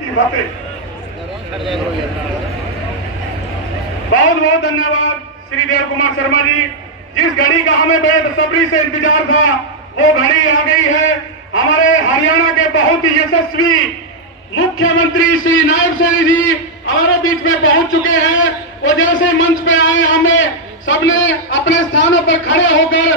की बातें। बहुत बहुत धन्यवाद श्री देव कुमार शर्मा जी। जिस घड़ी का हमें बेसब्री से इंतजार था वो घड़ी आ गई है। हमारे हरियाणा के बहुत ही यशस्वी मुख्यमंत्री श्री नायब सैनी जी हमारे बीच में पहुंच चुके हैं। वो जैसे मंच पे आए हमें सबने अपने स्थानों पर खड़े होकर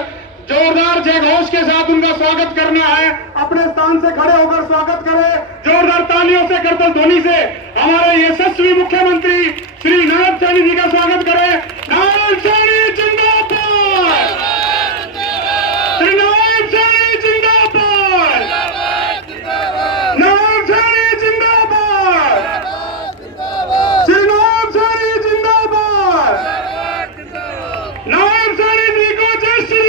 जोरदार जयघोष के साथ उनका स्वागत करना है। अपने स्थान से खड़े होकर स्वागत करें, जोरदार तालियों से, करतल ध्वनि से हमारे यशस्वी मुख्यमंत्री श्री नायब सैनी जी का स्वागत करें। नायब सैनी जिंदाबाद, श्री नायब सैनी जिंदाबाद, नायब सैनी जिंदाबाद, श्री नायब सैनी जिंदाबाद, नायब सैनी जी को जय श्री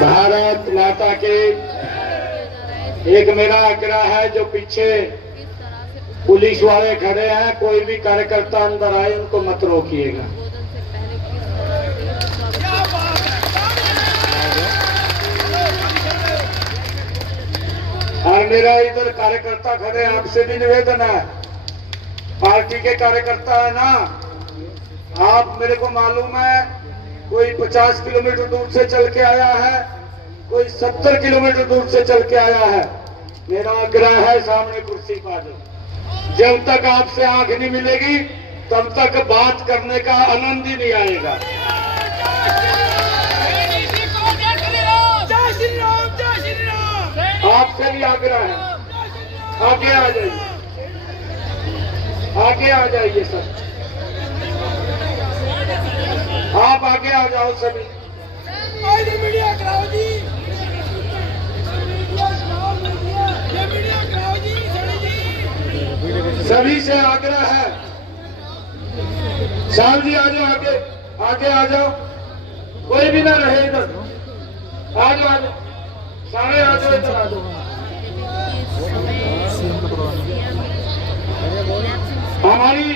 भारत माता के। एक मेरा आग्रह है, जो पीछे पुलिस वाले खड़े हैं, कोई भी कार्यकर्ता अंदर आए उनको मत रोकिएगा। और मेरा इधर कार्यकर्ता खड़े हैं, आपसे भी निवेदन है, पार्टी के कार्यकर्ता है ना आप, मेरे को मालूम है कोई 50 किलोमीटर दूर से चल के आया है, कोई 70 किलोमीटर दूर से चल के आया है। मेरा आग्रह है सामने कुर्सी पा दो। जब तक आपसे आंख नहीं मिलेगी तब तक बात करने का आनंद ही नहीं आएगा। आपसे भी आग्रह है, आगे आ जाइए, आगे आ जाइए सर, आप आगे आ जाओ सभी। मीडिया कराओ जी, मीडिया कराओ जी, सभी से आग्रह है। साहब जी आ जाओ, आगे आगे आ जाओ, कोई भी ना रहे इधर, आ जाओ आ जाओ, सारे आ जाओ, इधर आ जाओ। हमारी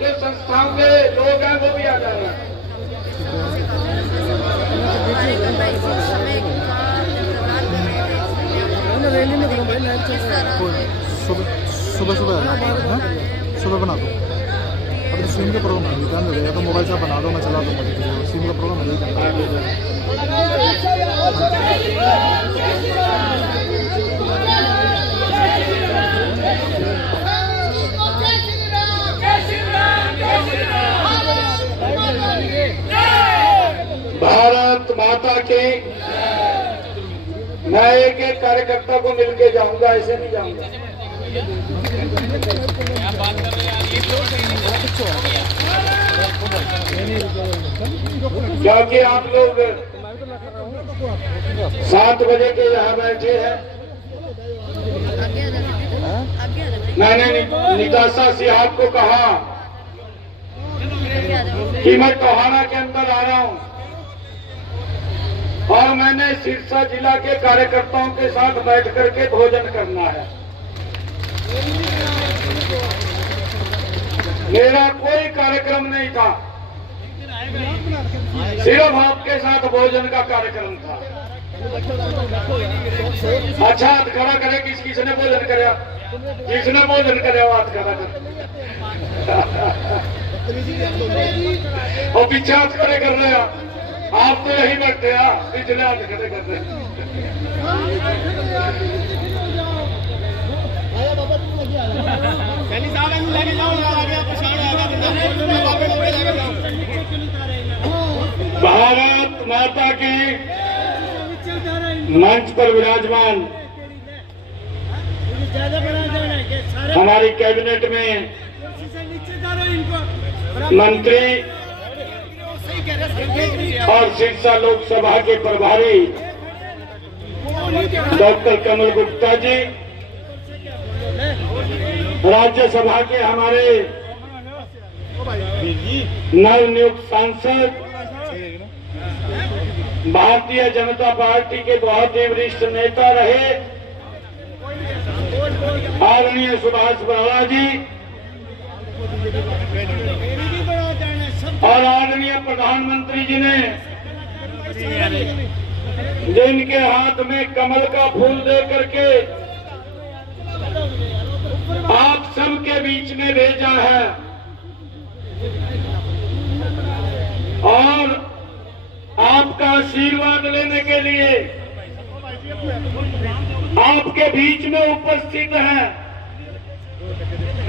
जो संस्थाओं के लोग हैं वो भी आ जा रहे हैं। सुबह सुबह बना दो, अब तो स्ट्रीम का प्रोग्राम है, ध्यान दे, या तो मोबाइल से बना दो, मैं चला दूंगा, स्ट्रीम का प्रोग्राम है। भारत माता की। मैं एक एक कार्यकर्ता को मिलके जाऊंगा, ऐसे नहीं जाऊंगा। क्योंकि आप लोग 7 बजे के यहाँ बैठे हैं। मैंने निताशा सिहाग को कहा कि मैं टोहाना के अंदर आ रहा हूं और मैंने सिरसा जिला के कार्यकर्ताओं के साथ बैठ करके भोजन करना है। मेरा कोई कार्यक्रम नहीं था, सिर्फ आपके साथ भोजन का कार्यक्रम था। अच्छा हाथ खड़ा करे, किसने भोजन कराया, किसने भोजन कराया, हाथ खड़ा कर। और पीछे हाथ खड़े कर रहे हैं आप, तो यही बैठते हैं, पिछले हाथ खड़े कर रहे हैं। भारत माता की। मंच पर विराजमान हमारी कैबिनेट में मंत्री और सिरसा लोकसभा के प्रभारी डॉक्टर कमल गुप्ता जी, राज्यसभा के हमारे नवनियुक्त सांसद, भारतीय जनता पार्टी के बहुत ही वरिष्ठ नेता रहे आदरणीय सुभाष बराला जी और आदरणीय प्रधानमंत्री जी ने जिनके हाथ में कमल का फूल दे करके आप सबके बीच में भेजा है और आपका आशीर्वाद लेने के लिए आपके बीच में उपस्थित हैं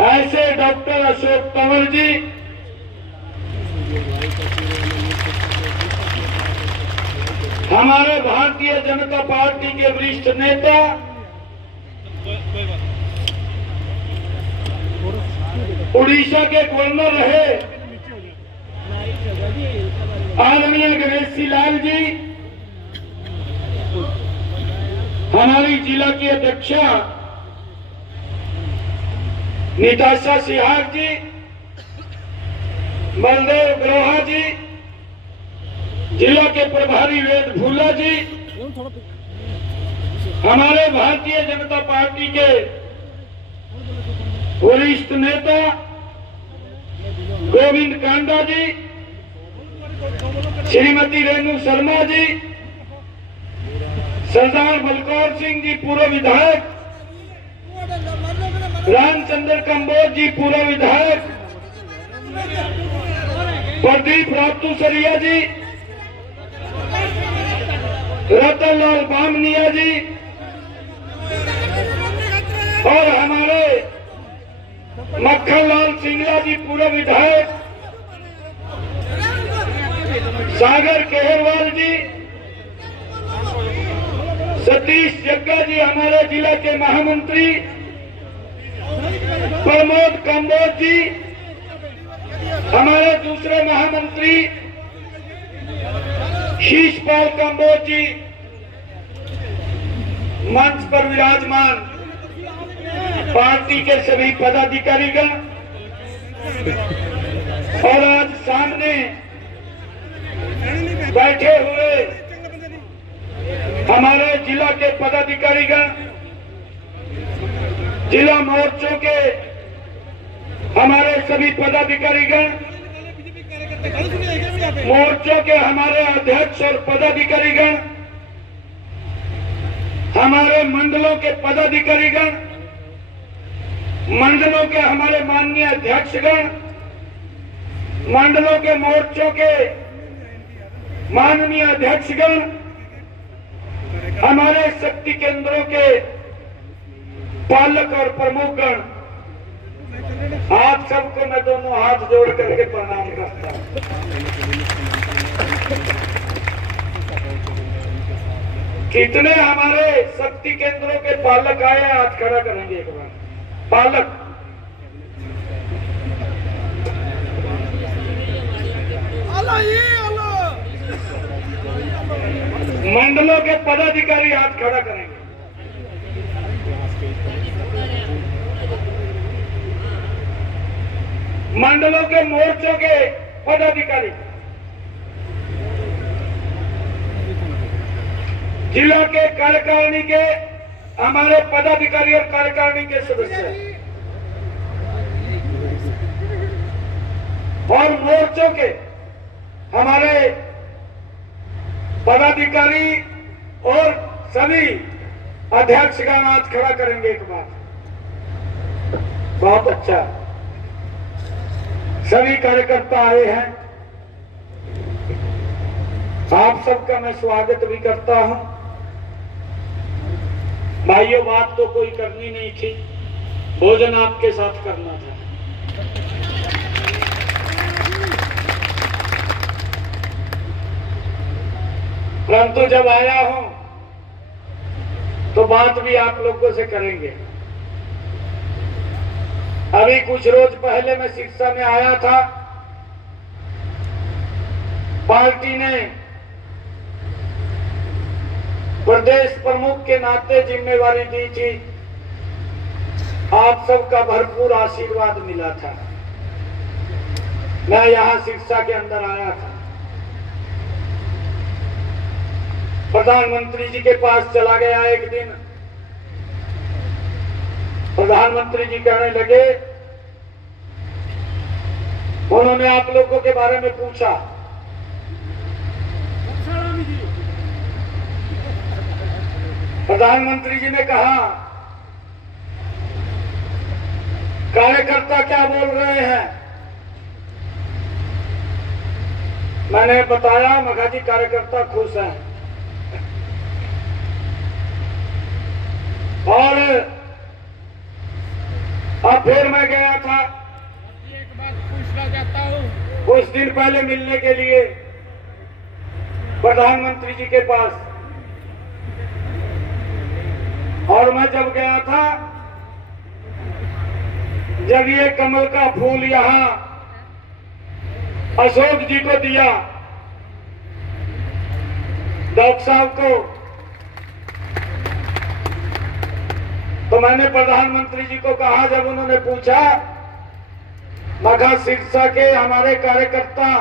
ऐसे डॉक्टर अशोक तंवर जी, हमारे भारतीय जनता पार्टी के वरिष्ठ नेता उड़ीसा के गवर्नर रहे आदरणीय गणेश लाल जी, हमारी जिला की अध्यक्षा निताशा सिहाग जी, बलदेव ग्रोहा जी, जिला के प्रभारी वेद भूला जी, हमारे भारतीय जनता पार्टी के वरिष्ठ नेता गोविंद कांडा जी, श्रीमती रेणु शर्मा जी, सरदार बलकौर सिंह जी पूर्व विधायक, रामचंद्र कंबोज जी पूर्व विधायक, प्रदीप रातूसरिया जी, रतन लाल बामनिया जी और हमारे मक्खन लाल सिंगला जी पूर्व विधायक, सागर केहरवाल जी, सतीश जग्गा जी हमारे जिला के महामंत्री, प्रमोद कंबोज जी हमारे दूसरे महामंत्री, शीशपाल कंबोज जी मंच पर विराजमान, पार्टी के सभी पदाधिकारीगण और आज सामने बैठे हुए हमारे जिला के पदाधिकारीगण, जिला मोर्चों के हमारे सभी पदाधिकारीगण, मोर्चों के हमारे अध्यक्ष और पदाधिकारीगण, हमारे मंडलों के पदाधिकारीगण, मंडलों के हमारे माननीय अध्यक्षगण, मंडलों के मोर्चों के माननीय अध्यक्षगण, हमारे शक्ति केंद्रों के पालक और प्रमुखगण, आप सबको मैं दोनों हाथ जोड़ करके प्रणाम करता हूं। कितने हमारे शक्ति केंद्रों के पालक आए, हाथ खड़ा करेंगे एक बार। पालक मंडलों के पदाधिकारी हाथ खड़ा करेंगे। मंडलों के मोर्चों के पदाधिकारी, जिला के कार्यकारिणी के हमारे पदाधिकारी और कार्यकारिणी के सदस्य और मोर्चों के हमारे पदाधिकारी और सभी अध्यक्षगण हाथ खड़ा करेंगे एक बार। बहुत अच्छा, सभी कार्यकर्ता आए हैं, आप सबका मैं स्वागत भी करता हूं। भाइयों, बात तो कोई करनी नहीं थी, भोजन आपके साथ करना था। परंतु जब आया हूं तो बात भी आप लोगों से करेंगे। अभी कुछ रोज पहले मैं सिरसा में आया था, पार्टी ने प्रदेश प्रमुख के नाते जिम्मेवारी दी थी, आप सबका भरपूर आशीर्वाद मिला था। मैं यहां सिरसा के अंदर आया था, प्रधानमंत्री जी के पास चला गया एक दिन। प्रधानमंत्री जी कहने लगे, उन्होंने आप लोगों के बारे में पूछा प्रधानमंत्री जी ने कहा कार्यकर्ता क्या बोल रहे हैं। मैंने बताया मगा जी कार्यकर्ता खुश हैं। और अब फिर मैं गया था, एक बात पूछना चाहता हूँ। कुछ दिन पहले मिलने के लिए प्रधानमंत्री जी के पास, और मैं जब गया था, जब ये कमल का फूल यहां अशोक जी को दिया, डॉक्टर साहब को, तो मैंने प्रधानमंत्री जी को कहा, जब उन्होंने पूछा मघा सिरसा के हमारे कार्यकर्ता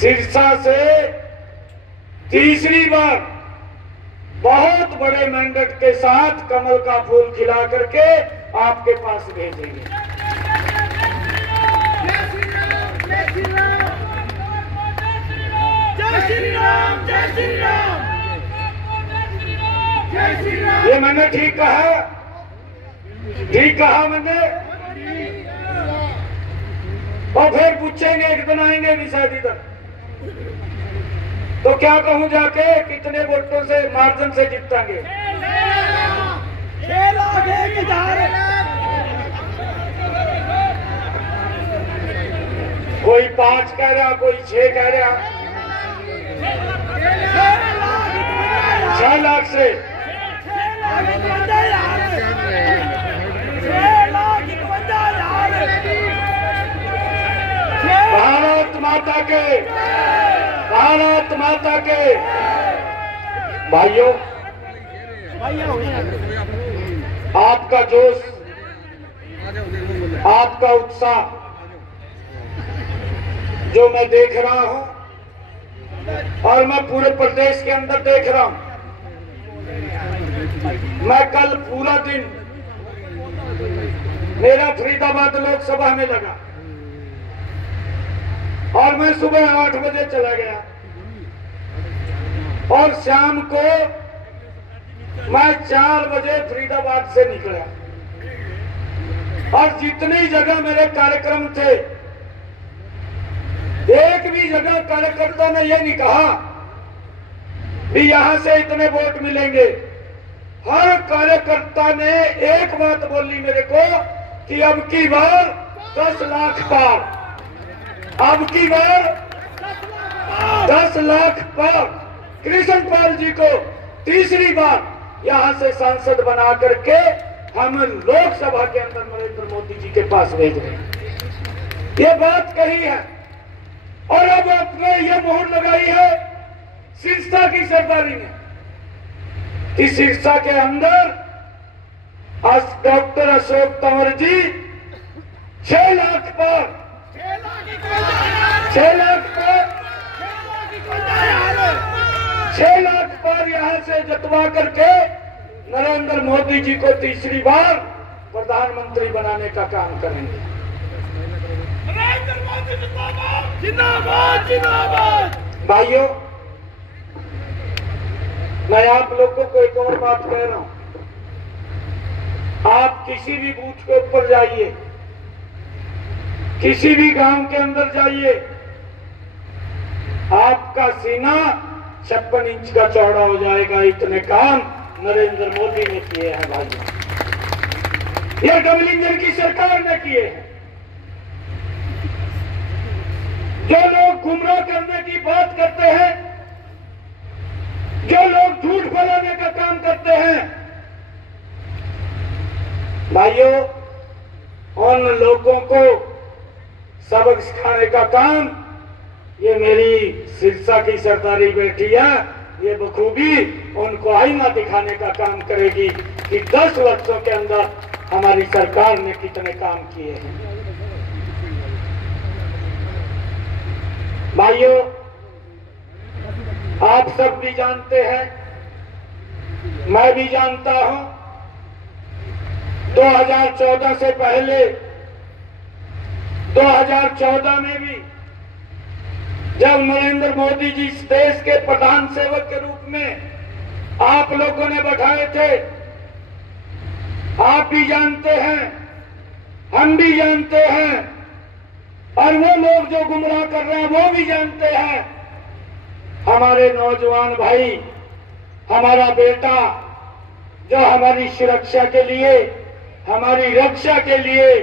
सिरसा से तीसरी बार बहुत बड़े मैंडेट के साथ कमल का फूल खिला करके आपके पास भेजेंगे। ये मैंने ठीक कहा, ठीक कहा मैंने। और फिर पूछेंगे एक दिन आएंगे भी शायद इधर, तो क्या कहूं जाके कितने वोटों से मार्जिन से जीतेंगे। कोई 5 कह रहा, कोई 6 कह रहा। 6 लाख से भारत माता के, भारत माता के भाइयों, आपका जोश, आपका उत्साह जो मैं देख रहा हूं, और मैं पूरे प्रदेश के अंदर देख रहा हूं। मैं कल पूरा दिन मेरा फरीदाबाद लोकसभा में लगा, और मैं सुबह 8 बजे चला गया, और शाम को मैं 4 बजे फरीदाबाद से निकला। और जितनी जगह मेरे कार्यक्रम थे, एक भी जगह कार्यकर्ता ने यह नहीं कहा कि यहां से इतने वोट मिलेंगे। हर कार्यकर्ता ने एक बात बोली मेरे को कि अब की बार 10 लाख पार, अब की बार 10 लाख पार। कृष्णपाल जी को तीसरी बार यहां से सांसद बना करके हम लोकसभा के अंदर नरेंद्र मोदी जी के पास भेज रहे हैं। ये बात कही है, और अब आपने ये मोहर लगाई है सिरसा की सरदारी ने कि सिरसा के अंदर आज डॉक्टर अशोक तंवर जी 6 लाख पर, 6 लाख पर, 6 लाख पर यहां से जतवा करके नरेंद्र मोदी जी को तीसरी बार प्रधानमंत्री बनाने का काम करेंगे। जिंदाबाद जिंदाबाद। भाइयों, मैं आप लोगों को एक और बात कह रहा हूं, आप किसी भी बूथ के ऊपर जाइए, किसी भी गांव के अंदर जाइए, आपका सीना 56 इंच का चौड़ा हो जाएगा। इतने काम नरेंद्र मोदी ने किए हैं भाइयों, ये डबल इंजन की सरकार ने किए हैं। जो लोग गुमराह करने की बात करते हैं, जो लोग झूठ फैलाने का काम करते हैं, भाइयों, उन लोगों को सबक सिखाने का काम ये मेरी सिरसा की सरदारी बैठी है, ये बखूबी उनको आईना दिखाने का काम करेगी कि 10 वर्षों के अंदर हमारी सरकार ने कितने काम किए हैं। भाइयों, आप सब भी जानते हैं, मैं भी जानता हूं, 2014 से पहले 2014 में भी जब नरेंद्र मोदी जी इस देश के प्रधान सेवक के रूप में आप लोगों ने बैठाए थे। आप भी जानते हैं, हम भी जानते हैं, और वो लोग जो गुमराह कर रहे हैं वो भी जानते हैं। हमारे नौजवान भाई, हमारा बेटा जो हमारी सुरक्षा के लिए, हमारी रक्षा के लिए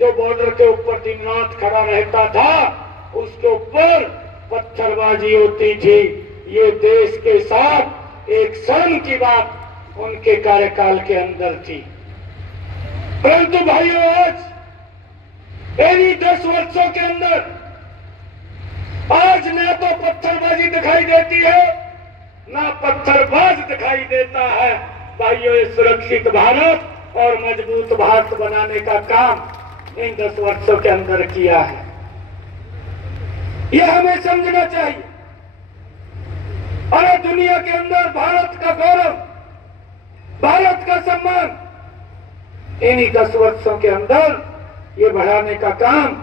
जो बॉर्डर के ऊपर दिन रात खड़ा रहता था, उसके ऊपर पत्थरबाजी होती थी। ये देश के साथ एक शर्म की बात उनके कार्यकाल के अंदर थी। परंतु भाइयों, आज इन्हीं 10 वर्षों के अंदर आज न तो पत्थरबाजी दिखाई देती है, ना पत्थरबाज दिखाई देता है। भाइयों, ये सुरक्षित भारत और मजबूत भारत बनाने का काम इन 10 वर्षों के अंदर किया है। यह हमें समझना चाहिए। और दुनिया के अंदर भारत का गौरव, भारत का सम्मान इन्हीं 10 वर्षों के अंदर ये बढ़ाने का काम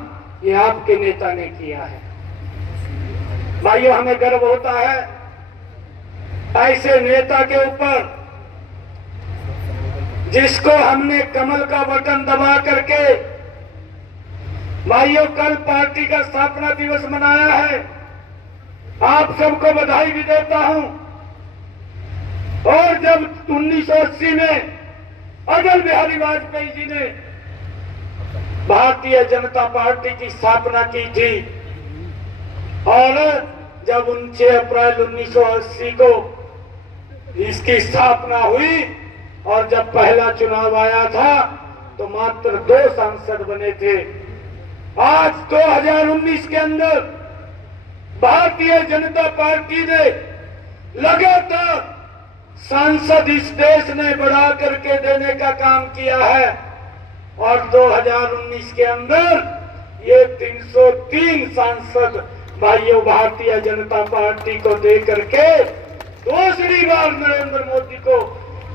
ये आपके नेता ने किया है। भाइयों, हमें गर्व होता है ऐसे नेता के ऊपर जिसको हमने कमल का बटन दबा करके, भाइयों, कल पार्टी का स्थापना दिवस मनाया है। आप सबको बधाई भी देता हूं। और जब 1980 में अटल बिहारी वाजपेयी जी ने भारतीय जनता पार्टी की स्थापना की थी, और जब 9 अप्रैल 1980 को इसकी स्थापना हुई और जब पहला चुनाव आया था तो मात्र 2 सांसद बने थे। आज 2019 के अंदर भारतीय जनता पार्टी ने लगातार सांसद इस देश ने बढ़ा करके देने का काम किया है, और 2019 के अंदर ये 303 सांसद भाइयों भारतीय जनता पार्टी को दे करके दूसरी बार नरेंद्र मोदी को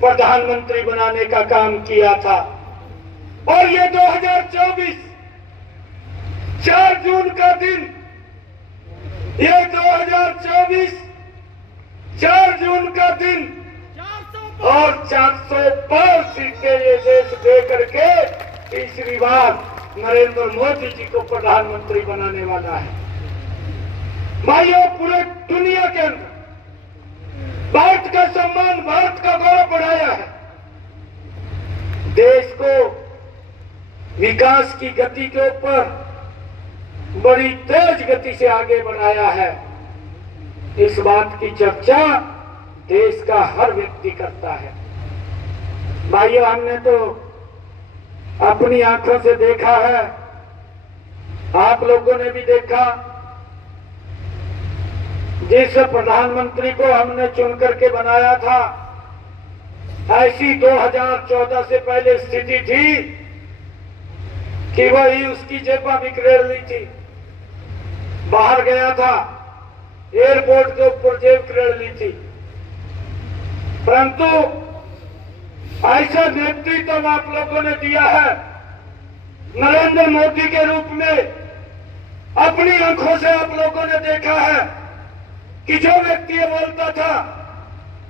प्रधानमंत्री बनाने का काम किया था। और ये 2024 4 जून का दिन, ये 2024 4 जून का दिन, और 405 सीटें ये देश दे करके तीसरी बार नरेंद्र मोदी जी को प्रधानमंत्री बनाने वाला है। भाइयों, पूरे दुनिया के अंदर भारत का सम्मान, भारत का गौरव बढ़ाया है। देश को विकास की गति के ऊपर बड़ी तेज गति से आगे बढ़ाया है। इस बात की चर्चा देश का हर व्यक्ति करता है। भाइयों, हमने तो अपनी आंखों से देखा है, आप लोगों ने भी देखा, जिस प्रधानमंत्री को हमने चुन करके बनाया था, ऐसी 2014 से पहले स्थिति थी कि वही उसकी जेबा बिखरेड़ ली थी। बाहर गया था, एयरपोर्ट के ऊपर जेब खरेड़ ली थी। परंतु ऐसा नेतृत्व आप लोगों ने दिया है नरेंद्र मोदी के रूप में। अपनी आंखों से आप लोगों ने देखा है कि जो व्यक्ति ये बोलता था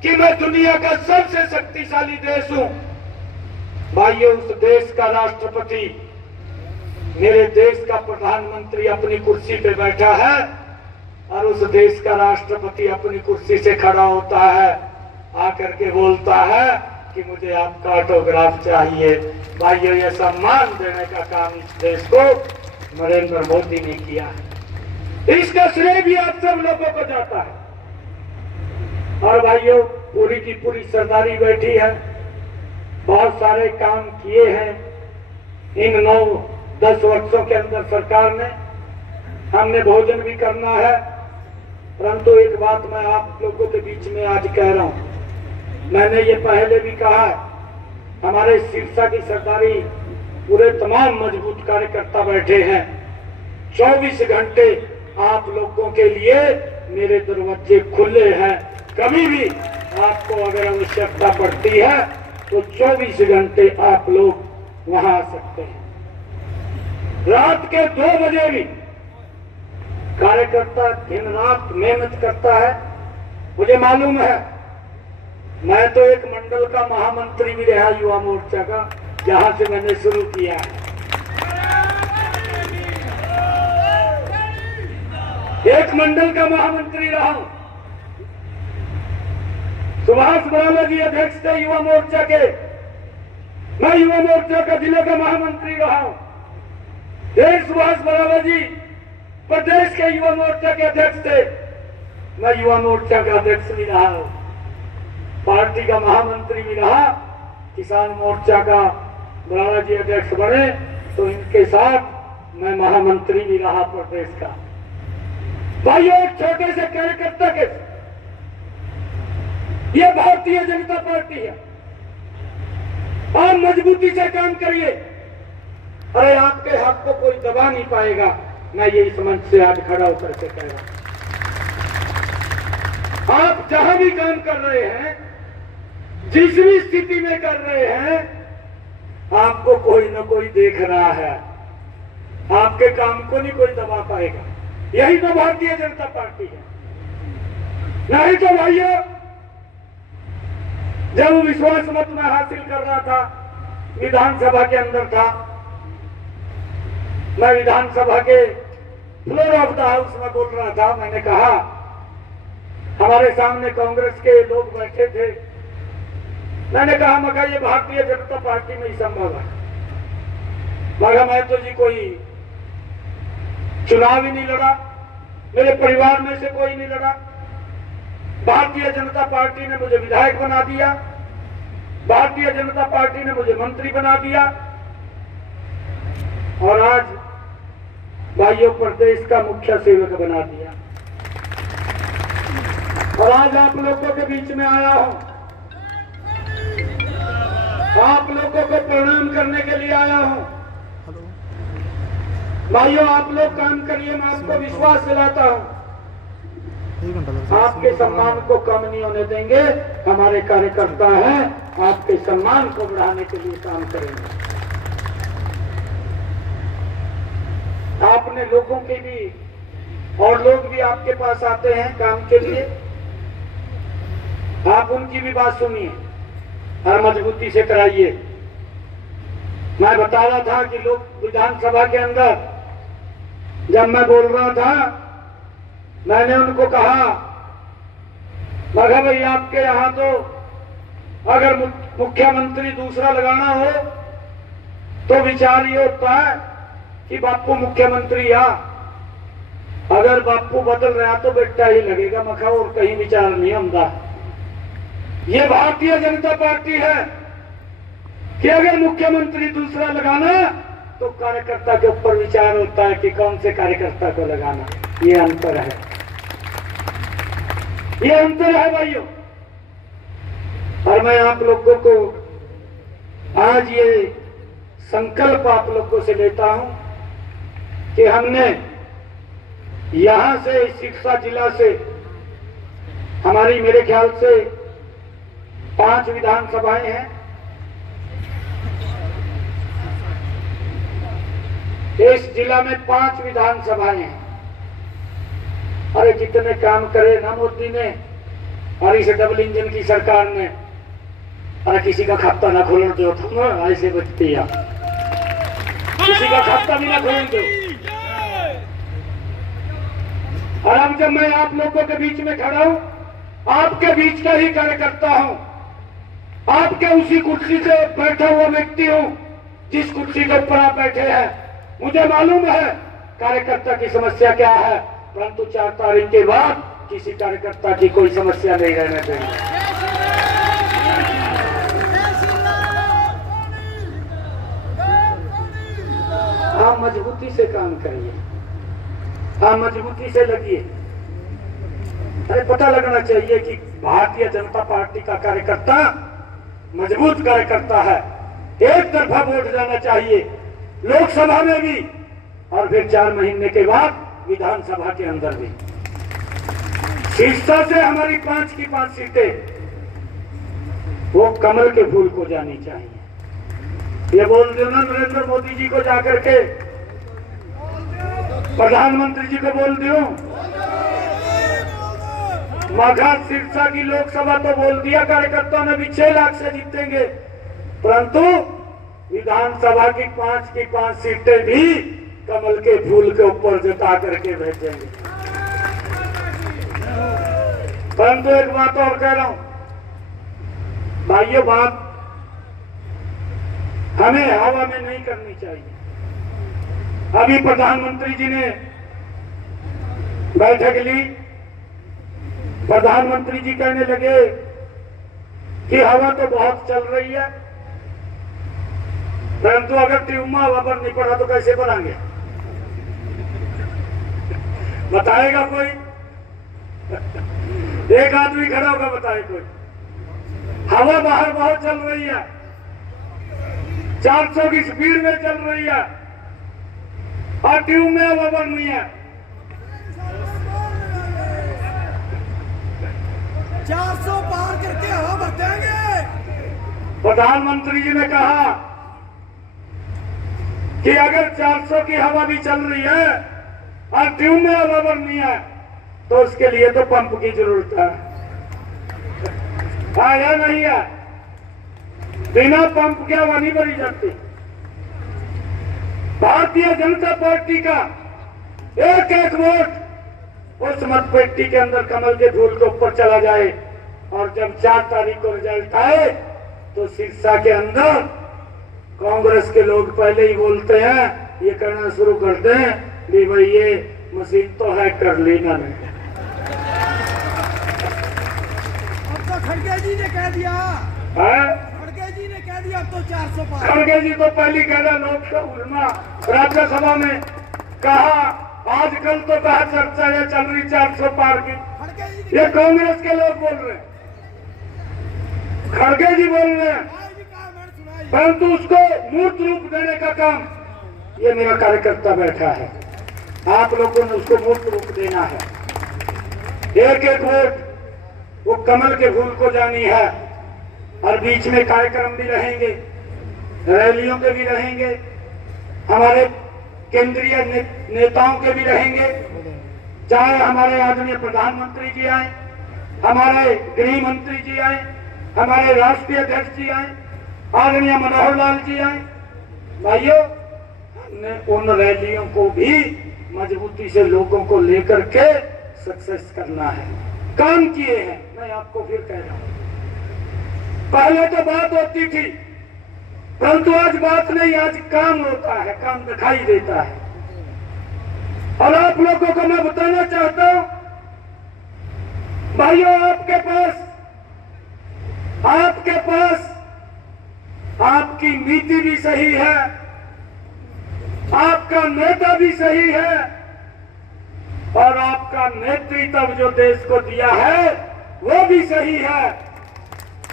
कि मैं दुनिया का सबसे शक्तिशाली देश हूं, भाइयों, उस देश का राष्ट्रपति, मेरे देश का प्रधानमंत्री अपनी कुर्सी पे बैठा है, और उस देश का राष्ट्रपति अपनी कुर्सी से खड़ा होता है, आकर के बोलता है कि मुझे आपका ऑटोग्राफ चाहिए। भाइयों, ये सम्मान देने का काम इस देश को नरेंद्र मोदी ने किया है। इसका श्रेय भी आप सब लोगों को जाता है। और भाइयों, पूरी की पूरी सरदारी बैठी है, बहुत सारे काम किए हैं इन 9-10 वर्षों के अंदर सरकार ने। हमने भोजन भी करना है, परंतु एक बात मैं आप लोगों के बीच में आज कह रहा हूं, मैंने ये पहले भी कहा है, हमारे सिरसा की सरदारी पूरे तमाम मजबूत कार्यकर्ता बैठे हैं। 24 घंटे आप लोगों के लिए मेरे दरवाजे खुले हैं। कभी भी आपको अगर आवश्यकता पड़ती है तो 24 घंटे आप लोग वहां आ सकते हैं। रात के 2 बजे भी कार्यकर्ता दिन रात मेहनत करता है। मुझे मालूम है मैं तो एक मंडल का महामंत्री भी रहा युवा मोर्चा का, जहां से मैंने शुरू किया है। एक मंडल का महामंत्री रहा हूं। सुभाष बराला जी अध्यक्ष थे युवा मोर्चा के, मैं युवा मोर्चा का जिले का महामंत्री रहा हूं। फिर सुभाष बराला जी प्रदेश के युवा मोर्चा के अध्यक्ष थे, मैं युवा मोर्चा का अध्यक्ष भी रहा हूं, पार्टी का महामंत्री भी रहा। किसान मोर्चा का बराला जी अध्यक्ष बने तो इनके साथ मैं महामंत्री भी रहा प्रदेश का। भाइयों, एक छोटे से कार्यकर्ता के ये भारतीय जनता पार्टी है। आप मजबूती से काम करिए, अरे आपके हक को कोई दबा नहीं पाएगा। मैं यही समझ से आज खड़ा होकर के कह रहा हूं, आप जहां भी काम कर रहे हैं, जिस भी स्थिति में कर रहे हैं, आपको कोई न कोई देख रहा है, आपके काम को नहीं कोई दबा पाएगा। यही तो भारतीय जनता पार्टी है। नहीं तो भाइयों, जब विश्वास मत में हासिल कर रहा था, विधानसभा के अंदर था, मैं विधानसभा के फ्लोर ऑफ द हाउस में बोल रहा था। मैंने कहा, हमारे सामने कांग्रेस के लोग बैठे थे, मैंने कहा मगर ये भारतीय जनता पार्टी में ही संभव है। मगर मैं तो जी कोई चुनाव ही नहीं लड़ा, मेरे परिवार में से कोई नहीं लड़ा। भारतीय जनता पार्टी ने मुझे विधायक बना दिया, भारतीय जनता पार्टी ने मुझे मंत्री बना दिया, और आज भाइयों प्रदेश का मुख्य सेवक बना दिया। और आज आप लोगों के बीच में आया हूं, आप लोगों को प्रणाम करने के लिए आया हूं। भाइयों, आप लोग काम करिए, मैं आपको विश्वास दिलाता हूं, आपके सम्मान को कम नहीं होने देंगे। हमारे कार्यकर्ता हैं, आपके सम्मान को बढ़ाने के लिए काम करेंगे। आपने लोगों के भी, और लोग भी आपके पास आते हैं काम के लिए, आप उनकी भी बात सुनिए और मजबूती से कराइए। मैं बता रहा था कि लोग विधानसभा के अंदर जब मैं बोल रहा था, मैंने उनको कहा, मगर भाई आपके यहां तो अगर मुख्यमंत्री दूसरा लगाना हो तो विचार ये होता है कि बापू मुख्यमंत्री आ, अगर बापू बदल रहा तो बेटा ही लगेगा, मखा और कहीं विचार नहीं होता। ये भारतीय जनता पार्टी है कि अगर मुख्यमंत्री दूसरा लगाना तो कार्यकर्ता के ऊपर विचार होता है कि कौन से कार्यकर्ता को लगाना। ये अंतर है, ये अंतर है भाइयों। और मैं आप लोगों को आज ये संकल्प आप लोगों से लेता हूं कि हमने यहां से सिरसा जिला से, हमारी मेरे ख्याल से 5 विधानसभाएं हैं। इस जिला में 5 विधानसभाएं हैं। अरे जितने काम करे ना मोदी ने और इस डबल इंजन की सरकार ने, अरे किसी का खाता ना खोलने दो, तुम ऐसे बचती है, किसी का खाता भी ना खोलने दो। और अब जब मैं आप लोगों के बीच में खड़ा हूं, आपके बीच का ही कार्यकर्ता हूं, आपके उसी कुर्सी से बैठा हुआ व्यक्ति हूं जिस कुर्सी के ऊपर आप बैठे हैं। मुझे मालूम है कार्यकर्ता की समस्या क्या है, परंतु 4 तारीख के बाद किसी कार्यकर्ता की कोई समस्या नहीं रहने देंगे। आप मजबूती से काम करिए, आप मजबूती से लगिए। अरे पता लगना चाहिए कि भारतीय जनता पार्टी का कार्यकर्ता मजबूत कार्यकर्ता है। एक तरफा वोट जाना चाहिए लोकसभा में भी, और फिर 4 महीने के बाद विधानसभा के अंदर भी। सिरसा से हमारी 5 की 5 सीटें वो कमल के फूल को जानी चाहिए। ये बोल दो ना नरेंद्र मोदी जी को जाकर के, प्रधानमंत्री जी को बोल दो, मगध सिरसा की लोकसभा तो बोल दिया कार्यकर्ताओं ने भी 6 लाख से जीतेंगे, परंतु विधानसभा की 5 सीटें भी कमल के फूल के ऊपर जता करके भेजेंगे। परंतु एक बात और कह रहा हूं भाइयों, बात हमें हवा में नहीं करनी चाहिए। अभी प्रधानमंत्री जी ने बैठक ली, प्रधानमंत्री जी कहने लगे कि हवा तो बहुत चल रही है, परंतु अगर ट्यूमा हवा पर नहीं पड़ा तो कैसे बनाएंगे? बताएगा कोई? एक आदमी खड़ा होगा, बताए कोई? हवा बाहर बहुत चल रही है, 400 की स्पीड में चल रही है और ट्यूब में हवा बन रही है। 400 पार करके हवा भरतेंगे। प्रधानमंत्री जी ने कहा कि अगर 400 की हवा भी चल रही है और ट्यूब में हवा बननी है तो उसके लिए तो पंप की जरूरत है। या नहीं है? बिना पंप के हवा नहीं भरी जाती। भारतीय जनता पार्टी का एक एक वोट उस मतपेटी के अंदर कमल के फूल के ऊपर चला जाए और जब 4 तारीख को रिजल्ट आए तो सिरसा के अंदर कांग्रेस के लोग पहले ही बोलते हैं, ये करना शुरू करते हैं कि भाई ये मशीन तो हैक कर ली ना। अब तो खड़गे जी ने कह दिया, खड़गे जी ने कह दिया अब तो 400 पार। खड़गे जी तो पहली कह रहा लोकसभा राज्यसभा में कहा, आजकल तो कहा चर्चा है चल रही 400 पार की। खड़गे जी ये कांग्रेस के लोग बोल रहे हैं, खड़गे जी बोल रहे हैं, परंतु उसको मूर्त रूप देने का काम ये मेरा कार्यकर्ता बैठा है। आप लोगों ने उसको मूर्त रूप देना है। एक एक वोट वो कमल के फूल को जानी है और बीच में कार्यक्रम भी रहेंगे, रैलियों के भी रहेंगे, हमारे केंद्रीय नेताओं के भी रहेंगे, चाहे हमारे आदरणीय प्रधानमंत्री जी आए, हमारे गृह मंत्री जी आए, हमारे राष्ट्रीय अध्यक्ष जी आए, आदरणीय मनोहर लाल जी आए। भाइयों, हमने उन रैलियों को भी मजबूती से लोगों को लेकर के सक्सेस करना है। काम किए हैं, मैं आपको फिर कह रहा हूं। पहले तो बात होती थी, परंतु आज बात नहीं, आज काम होता है, काम दिखाई देता है। और आप लोगों को मैं बताना चाहता हूं भाइयों, आपके पास आपकी नीति भी सही है, आपका नेता भी सही है और आपका नेतृत्व जो देश को दिया है वो भी सही है।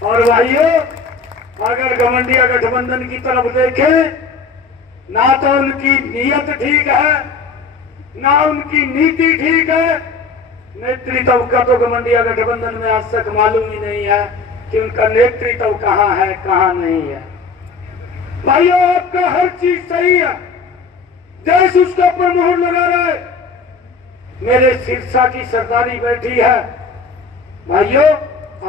और भाइयों, अगर गठबंधन गठबंधन की तरफ देखें, ना तो उनकी नीयत ठीक है, ना उनकी नीति ठीक है। नेतृत्व का तो गठबंधन में आज तक मालूम ही नहीं है कि उनका नेतृत्व कहां है, कहां नहीं है। भाइयों, आपका हर चीज सही है, देश उसके ऊपर मोहर लगा रहा है। मेरे सिरसा की सरदारी बैठी है। भाइयों,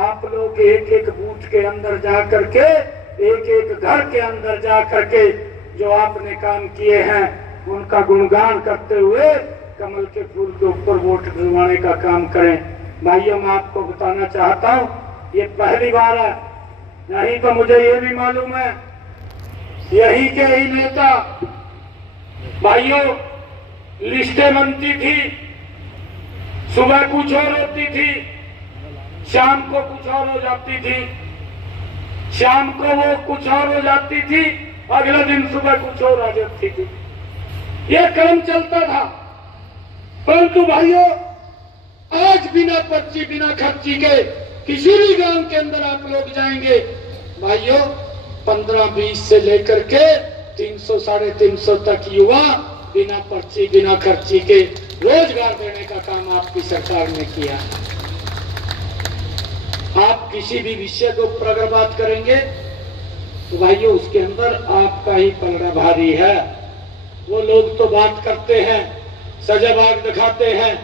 आप लोग एक एक बूथ के अंदर जा करके, एक एक घर के अंदर जा करके जो आपने काम किए हैं उनका गुणगान करते हुए कमल के फूल के ऊपर वोट दिलवाने का काम करें। भाइयों, मैं आपको बताना चाहता हूं, ये पहली बार है, नहीं तो मुझे ये भी मालूम है यही के ही नेता भाइयों लिस्टें बनती थी, सुबह कुछ और होती थी, शाम को कुछ और हो जाती थी, शाम को वो कुछ और हो जाती थी, अगले दिन सुबह कुछ और आ जाती थी। ये क्रम चलता था। परंतु भाइयों, आज बिना पर्ची बिना खर्ची के किसी भी गांव के अंदर आप लोग जाएंगे, भाइयों 15-20 से लेकर के 300 साढ़े 300 तक युवा बिना पर्ची बिना खर्ची के रोजगार देने का काम आपकी सरकार ने किया। आप किसी भी विषय के ऊपर अगर बात करेंगे तो भाइयों उसके अंदर आपका ही पलड़ा भारी है। वो लोग तो बात करते हैं, सजाबाग दिखाते हैं,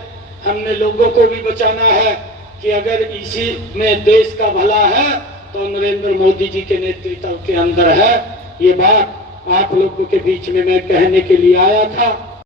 हमने लोगों को भी बचाना है, कि अगर इसी में देश का भला है तो नरेंद्र मोदी जी के नेतृत्व के अंदर है। ये बात आप लोगों के बीच में मैं कहने के लिए आया था।